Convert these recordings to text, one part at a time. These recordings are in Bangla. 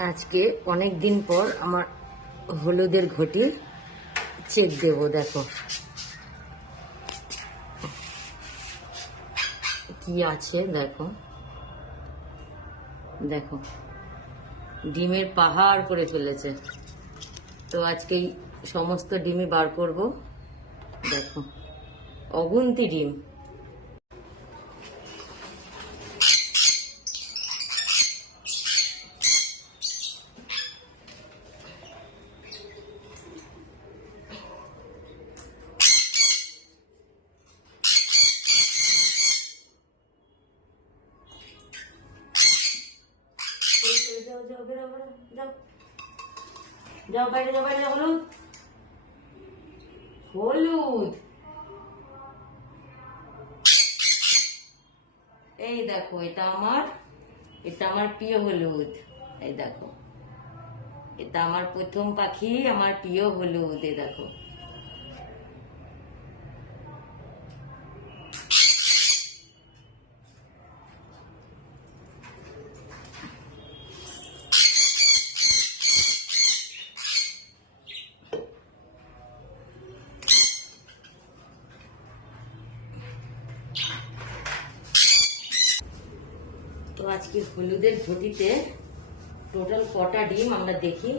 আজকে অনেক দিন পর আমার হলুদের ঘটি চেক দেব। দেখো কি আছে, দেখো দেখো ডিমের পাহাড় করে ফেলেছে। তো আজকে সমস্ত ডিমই বার করব। দেখো অগুন্তি ডিম। যাও যাও বেরো বেরো যাও, যাও বাইরে যাও, বাইরে যাও। হলুদ হলুদ, এই দেখো এটা আমার প্রিয় হলুদ। এই দেখো এটা আমার প্রথম পাখি, আমার প্রিয় হলুদ। এই দেখো তো আজকে হলুদের ঘটিতে টোটাল কটা ডিম আমরা দেখি।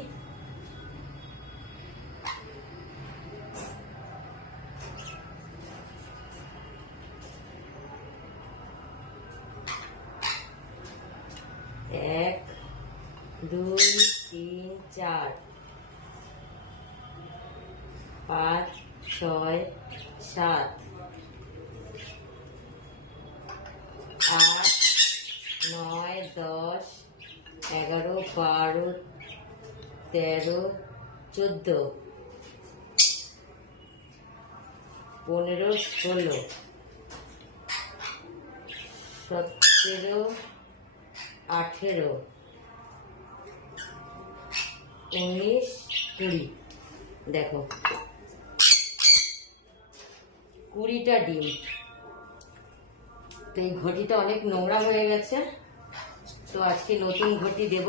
এক, দুই, তিন, চার, পাঁচ, ছয়, সাত, আট, নয়, 10, 11, 12, 13, 14, 15, 16, 17, 18, 19, 20। দেখো 20টা ডিম। তো এই ঘটিটা অনেক নোংরা হয়ে গেছে, তো আজকে নতুন ঘটি দেব।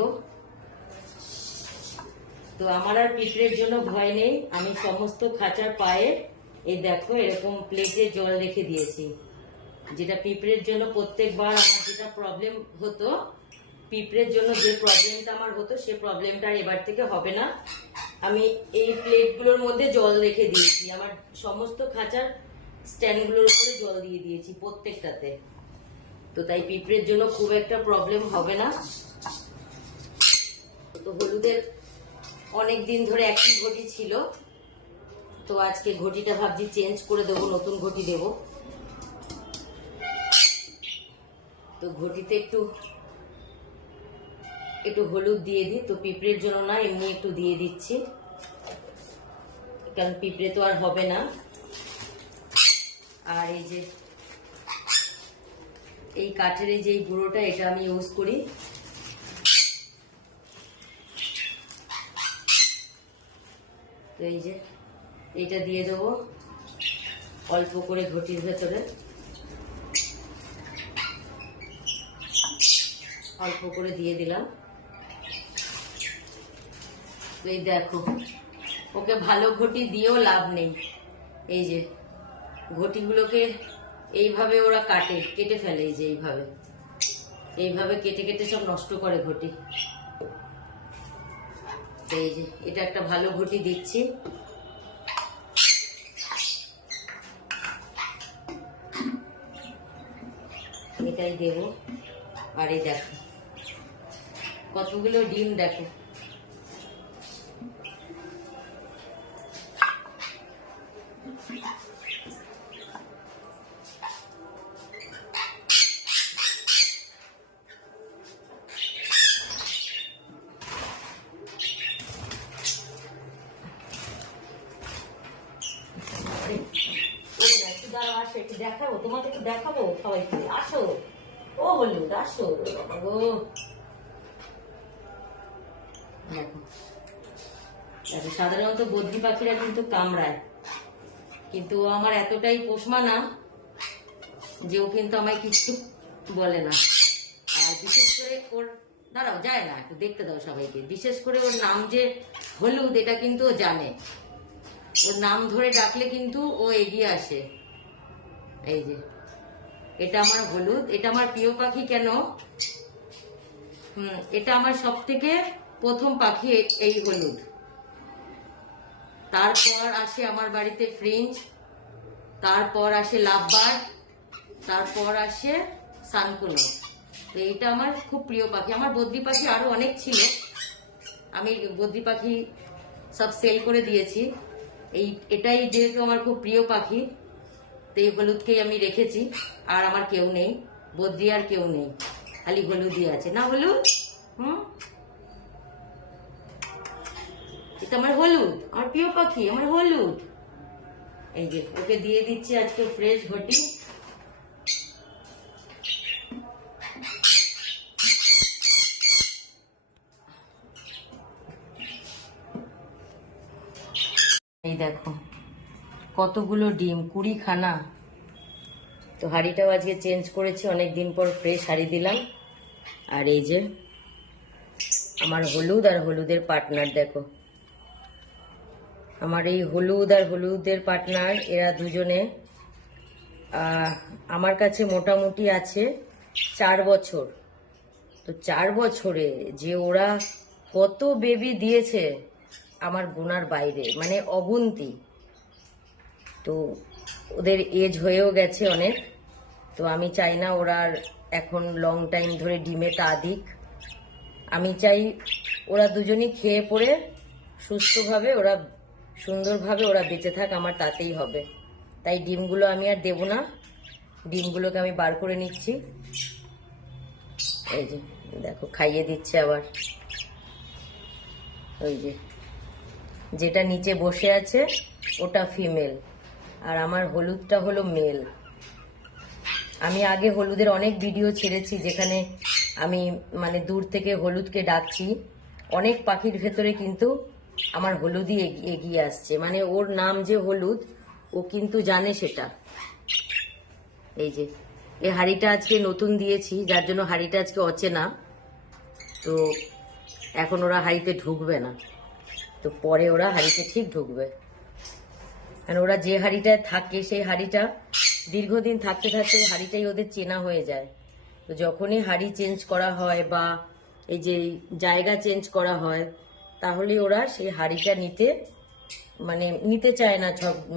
তো আমার আর পিঁপড়ের জন্য ভয় নেই, আমি সমস্ত খাঁচার পায়ে এই দেখো এরকম প্লেটে জল রেখে দিয়েছি। যেটা পিঁপড়ের জন্য প্রত্যেকবার আমার যেটা প্রবলেম হতো, পিঁপড়ের জন্য যে প্রবলেমটা আমার হতো সে প্রবলেমটা এবার থেকে হবে না। আমি এই প্লেটগুলোর মধ্যে জল রেখে দিয়েছি, আমার সমস্ত খাঁচার স্ট্যান্ডগুলোর উপরে জল দিয়ে দিয়েছি প্রত্যেকটাতে। তো তাই পিঁপড়ের জন্য খুব একটা প্রবলেম হবে না। তো হলুদের অনেক দিন ধরে একই ঘটি ছিল, তো আজকে ঘটিটা ভাবছি চেঞ্জ করে দেবো, নতুন ঘটি দেব। তো ঘটিতে একটু একটু হলুদ দিয়ে দিই। তো পিঁপড়ের জন্য না, এমনি একটু দিয়ে দিচ্ছি, কারণ পিঁপড়ে তো আর হবে না। আর এই যে এই কাঠের এই যে গুঁড়োটা, এটা আমি ইউজ করি। তো এই যে এটা দিয়ে দেবো অল্প করে ঘটির ভেতরে, অল্প করে দিয়ে দিলাম। তো এই দেখো ওকে ভালো ঘটি দিয়েও লাভ নেই, এই যে ঘটিগুলোকে এইভাবে ওরা কেটে ফেলে। এই যে এইভাবে কেটে কেটে সব নষ্ট করে ঘটি। এই যে এটা একটা ভালো ঘটি দিচ্ছি। এটাই দেব। আর এই দেখো কতগুলো ডিম, দেখো দেখাবো তোমাকে, একটু দেখাবো সবাইকে। আসো ও হলুদ, আসো। ও দেখো দেখো সাধারণত বদ্রি পাখিরা কিন্তু কামড়ায়, কিন্তু ও আমার এতটাই পোষমানা যে ও কিন্তু আমায় কিছু বলে না। আর বিশেষ করে ওর দাঁড়াও, যায় না, একটু দেখতে দাও সবাইকে। বিশেষ করে ওর নাম যে হলুদ, এটা কিন্তু ও জানে। ওর নাম ধরে ডাকলে কিন্তু ও এগিয়ে আসে। এই যে এটা আমার হলুদ, এটা আমার প্রিয় পাখি। কেন? এটা আমার সব থেকে প্রথম পাখি, এই হলুদ। তারপর আসে আমার বাড়িতে ফ্রিঞ্চ, তারপর আসে লাভবার্ড, তারপর আসে সানকুনো। তো এটা আমার খুব প্রিয় পাখি। আমার বদ্রি পাখি আরো অনেক ছিল, আমি বদ্রি পাখি সব সেল করে দিয়েছি। এটাই যেহেতু আমার খুব প্রিয় পাখি, তো এই হলুদকেই আমি রেখেছি। আর আমার কেউ নেই, বদ্রি আর কেউ নেই, খালি হলুদই আছে। না হলুদ, এটা আমার হলুদ, আমার প্রিয় পাখি, আমার হলুদ। এই যে ওকে দিয়ে দিচ্ছি আজকে ফ্রেশ ঘটি। এই দেখো কতগুলো ডিম, 20 খানা। তো হাঁড়িটাও আজকে চেঞ্জ করেছি, অনেকদিন পর ফ্রেশ হাঁড়ি দিলাম। আর এই যে আমার হলুদ আর হলুদের পার্টনার, দেখো আমার এই হলুদ আর হলুদের পার্টনার, এরা দুজনে আমার কাছে মোটামুটি আছে 4 বছর। তো 4 বছরে যে ওরা কত বেবি দিয়েছে আমার গোনার বাইরে, মানে অগুন্তি। তো ওদের এজ হয়েও গেছে অনেক। তো আমি চাই না ওরা এখন লং টাইম ধরে ডিমে তা দিক। আমি চাই ওরা দুজনই খেয়ে পড়ে সুস্থভাবে, ওরা সুন্দরভাবে ওরা বেঁচে থাক, আমার তাতেই হবে। তাই ডিমগুলো আমি আর দেব না, ডিমগুলোকে আমি বার করে নিচ্ছি। এই যে দেখো খাইয়ে দিচ্ছে আবার। ওই যে যেটা নিচে বসে আছে ওটা ফিমেল, আর আমার হলুদটা হলো মেল। আমি আগে হলুদের অনেক ভিডিও ছেড়েছি, যেখানে আমি মানে দূর থেকে হলুদকে ডাকছি। অনেক পাখির ভেতরে কিন্তু আমার হলুদই এগিয়ে আসছে, মানে ওর নাম যে হলুদ, ও কিন্তু জানে সেটা। এই যে এই হাঁড়িটা আজকে নতুন দিয়েছি, যার জন্য হাঁড়িটা আজকে অচেনা। তো এখন ওরা হাঁড়িতে ঢুকবে না, তো পরে ওরা হাঁড়িতে ঠিক ঢুকবে। কারণ ওরা যে হাঁড়িটায় থাকে সেই হাঁড়িটা দীর্ঘদিন থাকতে থাকতে হাঁড়িটাই ওদের চেনা হয়ে যায়। তো যখনই হাঁড়ি চেঞ্জ করা হয় বা এই যে জায়গা চেঞ্জ করা হয়, তাহলে ওরা সেই হাঁড়িটা নিতে চায় না,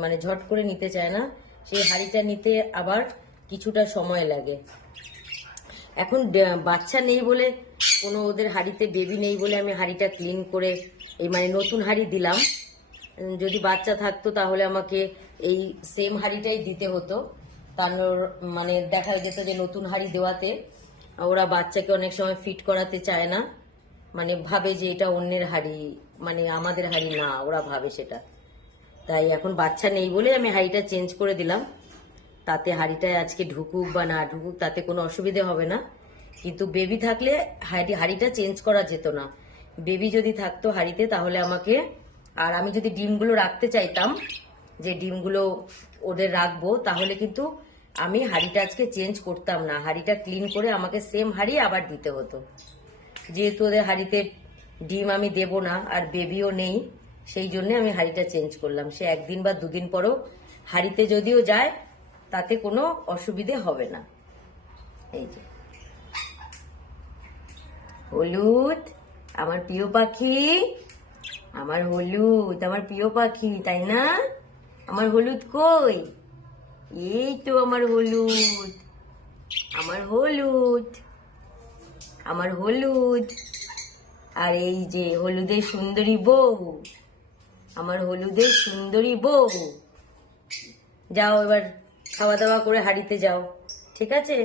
মানে ঝট করে নিতে চায় না। সেই হাঁড়িটা নিতে আবার কিছুটা সময় লাগে। এখন বাচ্চা নেই বলে, কোনো ওদের হাঁড়িতে বেবি নেই বলে আমি হাঁড়িটা ক্লিন করে এই মানে নতুন হাঁড়ি দিলাম। যদি বাচ্চা থাকতো তাহলে আমাকে এই সেম হাঁড়িটাই দিতে হতো। তার মানে দেখা যেত যে নতুন হাঁড়ি দেওয়াতে ওরা বাচ্চাকে অনেক সময় ফিট করাতে চায় না, মানে ভাবে যে এটা অন্যের হাঁড়ি, মানে আমাদের হাঁড়ি না, ওরা ভাবে সেটা। তাই এখন বাচ্চা নেই বলে আমি হাঁড়িটা চেঞ্জ করে দিলাম। তাতে হাঁড়িটায় আজকে ঢুকুক বা না ঢুকুক তাতে কোনো অসুবিধে হবে না। কিন্তু বেবি থাকলে হাঁড়িটা চেঞ্জ করা যেত না। বেবি যদি থাকতো হাঁড়িতে তাহলে আমাকে, আর আমি যদি ডিমগুলো রাখতে চাইতাম, যে ডিমগুলো ওদের রাখবো, তাহলে কিন্তু আমি হাঁড়িটা আজকে চেঞ্জ করতাম না। হাঁড়িটা ক্লিন করে আমাকে সেম হাঁড়ি আবার দিতে হতো। যেহেতু ওদের হাঁড়িতে ডিম আমি দেব না আর বেবিও নেই, সেই জন্য আমি হাঁড়িটা চেঞ্জ করলাম। সে 1 দিন বা 2 দিন পরও হাঁড়িতে যদিও যায় তাতে কোনো অসুবিধে হবে না। এই যে হলুদ আমার প্রিয় পাখি, আমার হলুদ আমার প্রিয় পাখি, তাই না? আমার হলুদ কই? এই তো আমার হলুদ, আমার হলুদ, আমার হলুদ। আর এই যে হলুদের সুন্দরী বউ, আমার হলুদের সুন্দরী বউ। যাও এবার খাওয়া দাওয়া করে হাঁড়িতে যাও, ঠিক আছে?